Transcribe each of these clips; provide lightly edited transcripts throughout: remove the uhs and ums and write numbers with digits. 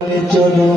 চলো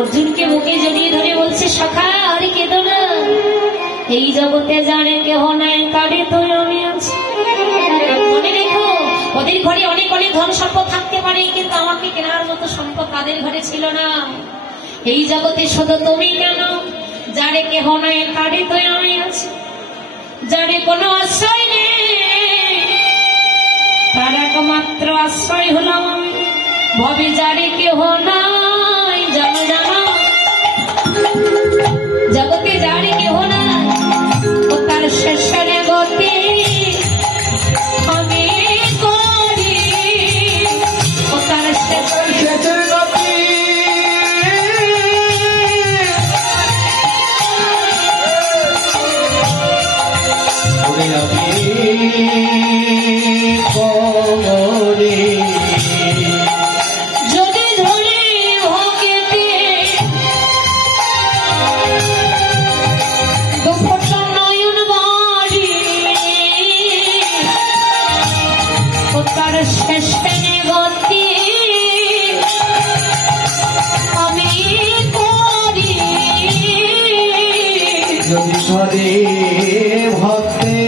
अर्जुन के मुखे जड़िए धरे बोलছে सखा अरे केदो ना এই জগতে জানে কেহ নাই কারে তো আমি আছি মনে রেখো ওদের ঘরে অনেক অনেক ধন সম্পদ থাকতে পারে কিন্তু আমাকে কেনার মতো সম্পদ তাদের ঘরে ছিল না এই জগতে শুধু তুমি কেন যারে কেহ নাই কারে তো আমি আছি যারে কোনো আশ্রয় নেই তার একমাত্র আশ্রয় হলো আমি ভবে যারে কেহ নাই জানো জানো जगते जाने के होना वो तार शशने गोते हमें कोरी वो तार शशने गोते उन्हें अभी कोरी भक्ते